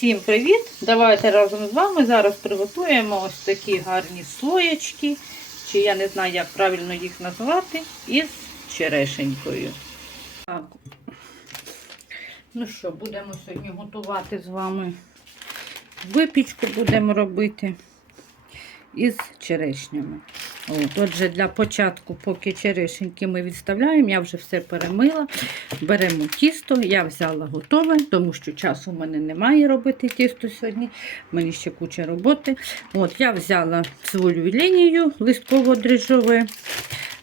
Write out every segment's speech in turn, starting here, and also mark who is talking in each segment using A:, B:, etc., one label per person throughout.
A: Всім привіт! Давайте разом з вами зараз приготуємо ось такі гарні слоєчки, чи я не знаю, як правильно їх назвати, із черешенькою. Так. Ну що, будемо сьогодні готувати з вами випічку будемо робити із черешнями. От, отже, для початку, поки черешеньки ми відставляємо, я вже все перемила. Беремо тісто, я взяла готове, тому що часу в мене немає робити тісто сьогодні. Мені ще куча роботи. От, Я взяла свою лінію листково-дріжджове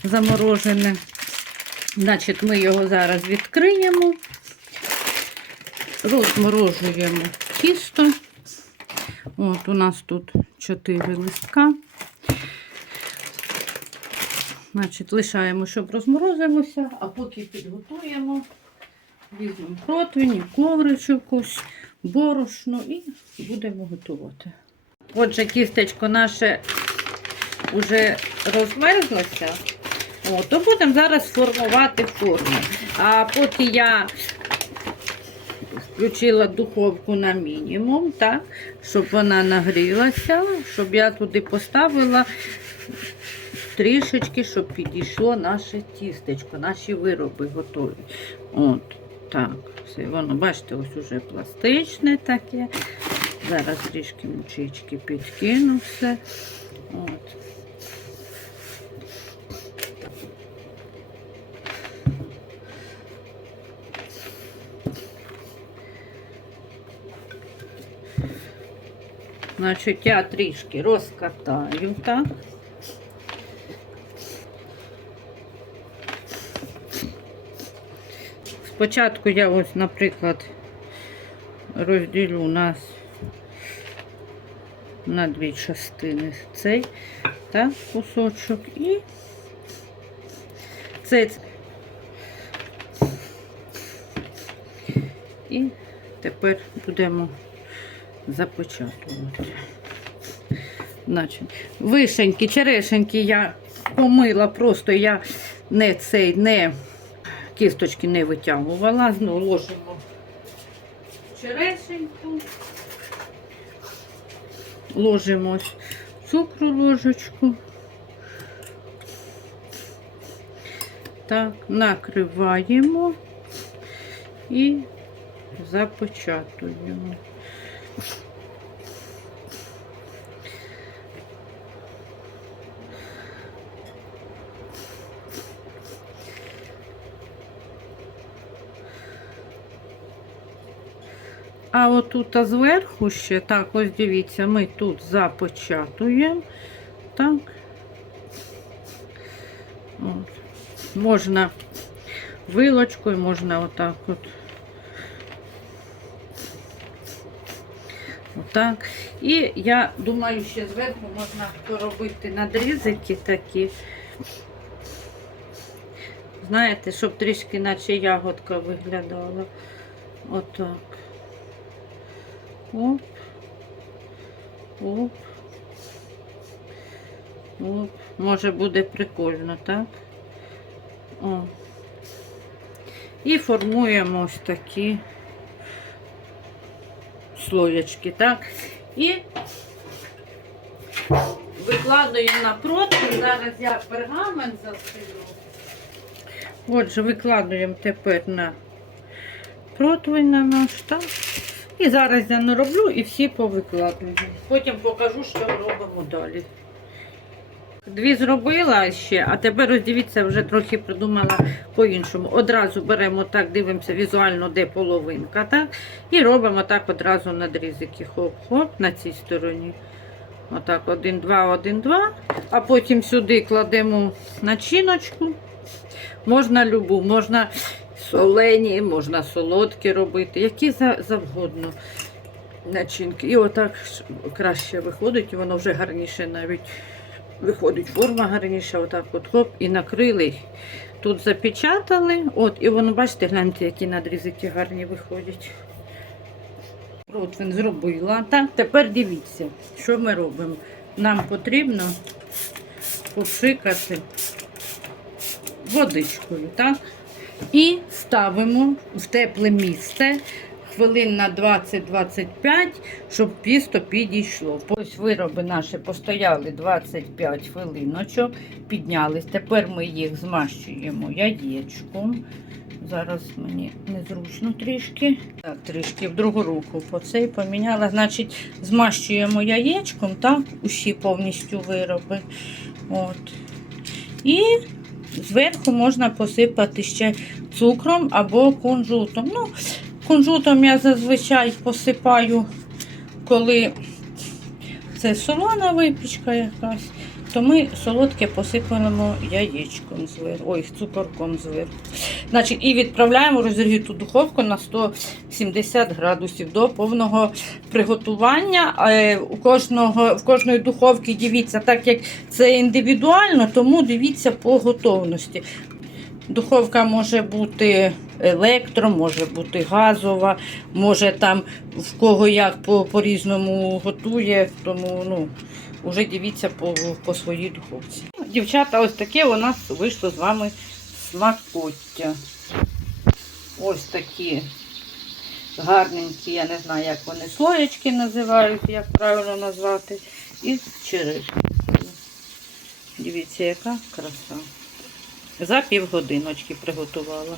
A: заморожене. Значить, Ми його зараз відкриємо, розморожуємо тісто. От У нас тут 4 листка. Значить, лишаємо, щоб розморозилося, а поки підготуємо, візьмемо противень, ковричок, ось, борошно і будемо готувати. Отже, кістечко наше вже розмерзлося. О, то будемо зараз формувати форму. А поки я включила духовку на мінімум, так, щоб вона нагрілася, щоб я туди поставила трішечки, щоб підійшло наше тістечко, наші вироби готові. От, так, все, воно, бачите, ось уже пластичне таке. Зараз трішки мучички підкину все. От. Значить, я трішки розкатаю, так. Спочатку я ось, наприклад, розділю нас на дві частини цей так, кусочок і цей. І тепер будемо запечатувати. Значить, вишеньки, черешеньки я помила, просто я не цей, не кісточки не витягувала. Знову ложимо черешеньку, ложимо цукру ложечку. Так, накриваємо і запечатуємо. А отут зверху ще, так, ось дивіться, ми тут запечатуємо. Так. От. Можна вилочкою, можна отак от. Отак. І я думаю, ще зверху можна поробити надрізики такі. Знаєте, щоб трішки наче ягодка виглядала. Отак. Оп. Оп. Оп. Може буде прикольно, так? О. І формуємо ось такі слоєчки, так? І викладаємо на противень. Зараз я пергамент застелю. Отже, викладаємо тепер на противень на наш, так? І зараз я нароблю і всі повикладую. Потім покажу, що робимо далі. Дві зробила ще, а тепер ось дивіться, вже трохи придумала по-іншому. Одразу беремо так, дивимося візуально, де половинка, так? І робимо так одразу надрізики. Хоп-хоп на цій стороні. Отак, один, два, один, два. А потім сюди кладемо начиночку. Можна любу, можна солені, можна солодкі робити, які завгодно начинки. І отак краще виходить, і воно вже гарніше навіть виходить. Форма гарніша, отак от хоп, і накрили. Тут запечатали, от, і воно, бачите, гляньте, які надрізики гарні виходять. От він зробила. Так, тепер дивіться, що ми робимо. Нам потрібно попшикати водичкою, так? І ставимо в тепле місце хвилин на 20-25, щоб пісто підійшло. Ось вироби наші постояли 25 хвилиночок, піднялись. Тепер ми їх змащуємо яєчком. Зараз мені незручно трішки. Так, трішки в другу руку по цей поміняла. Значить, змащуємо яєчком, так, усі повністю вироби. От. І зверху можна посипати ще цукром або кунжутом. Ну, кунжутом я зазвичай посипаю, коли це солона випічка якась, то ми солодке посипаємо яєчком зверху, ой, цукорком зверху. Значить, і відправляємо розігріту духовку на 170 градусів до повного приготування. Е, У кожного, в кожної духовки дивіться, так як це індивідуально, тому дивіться по готовності. Духовка може бути електро, може бути газова, може там в кого як по- по-різному готує, тому ну, вже дивіться по, по своїй духовці. Дівчата, ось таке у нас вийшло з вами смакоття. Ось такі гарненькі, я не знаю, як вони слоєчки називають, як правильно назвати. І черешні. Дивіться, яка краса. За півгодиночки приготувала.